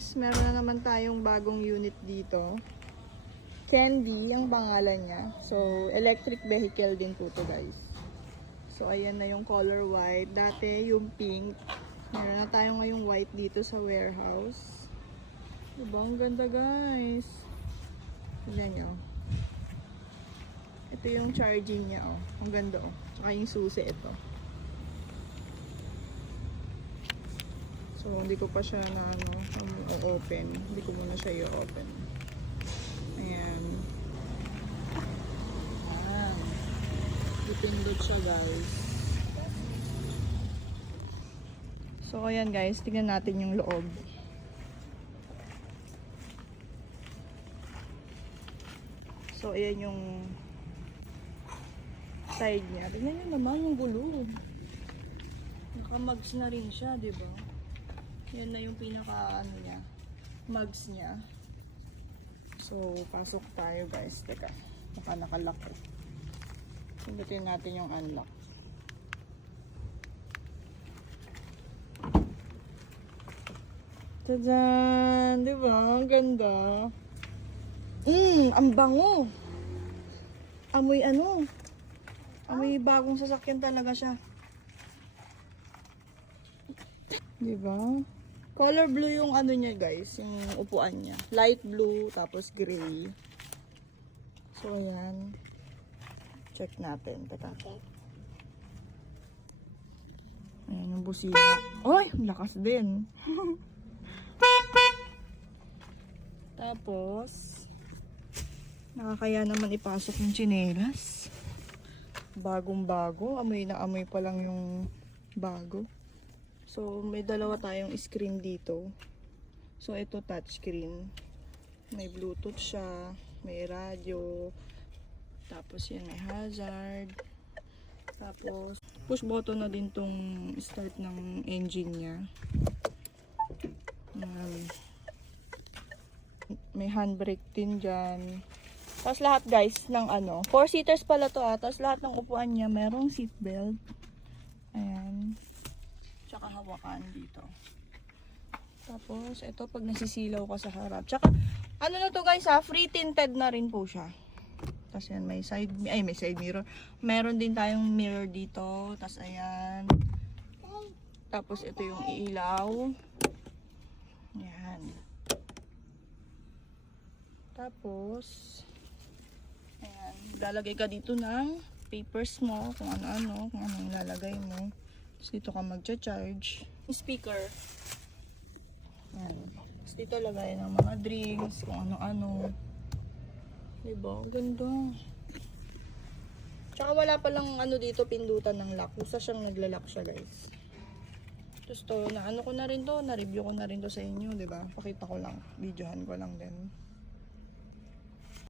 guys, meron na naman tayong bagong unit dito. Candy ang pangalan niya. So, electric vehicle din po to guys. So, ayan na yung color white. Dati yung pink. Meron na tayo ngayong white dito sa warehouse. Diba? Ang ganda guys. Tignan nyo. Ito yung charging niya, oh. Ang ganda, oh. Tsaka yung susi, ito. So, hindi ko pa siya na, open. Hindi ko muna siya i-open. Ayan. Ayan. Ipindot siya, guys. So, ayan, guys. Tignan natin yung loob. So, ayan yung side niya. Tignan nyo naman yung gulong. Naka-mugs na rin siya, diba? Yan na yung pinaka, niya, mugs niya. So, pasok tayo guys. Teka, nakalak ko. Sundutin natin yung unlock. Tadaan! Diba? Ang ganda. Ang bango. Amoy amoy bagong sasakyan talaga siya. Diba? Color blue yung niya guys, yung upuan niya. Light blue, tapos gray. So, ayan. Check natin. Teka. Ayan yung busina. Ay! Lakas din. Tapos, nakakaya naman ipasok yung tsinelas. Bagong-bago. Amoy na amoy pa lang yung bago. So, may dalawa tayong screen dito. So, ito touchscreen. May Bluetooth siya. May radio. Tapos, yan may hazard. Tapos, push button na din tong start ng engine niya. May handbrake din dyan. Tapos lahat guys ng 4-seaters pala to Tapos lahat ng upuan niya merong seatbelt. Ayan. Tsaka hawakan dito. Tapos ito pag nasisilaw ka sa harap. Tsaka na to guys free tinted na rin po siya. Tapos yan may side mirror. Meron din tayong mirror dito. Tapos ayan. Tapos ito yung ilaw. Yan. Tapos ayan, lalagay ka dito ng papers mo, kung ano-ano, kung anong lalagay mo. Tapos dito ka magcha-charge. Speaker. Ayan. Tapos dito lagay ng mga drinks, kung ano-ano. Diba? Ganda. Tsaka wala palang dito pindutan ng lock. Basta siyang naglalak siya guys. Tapos to, ko na rin to, na-review ko na rin to sa inyo, diba? Pakita ko lang, videohan ko lang din.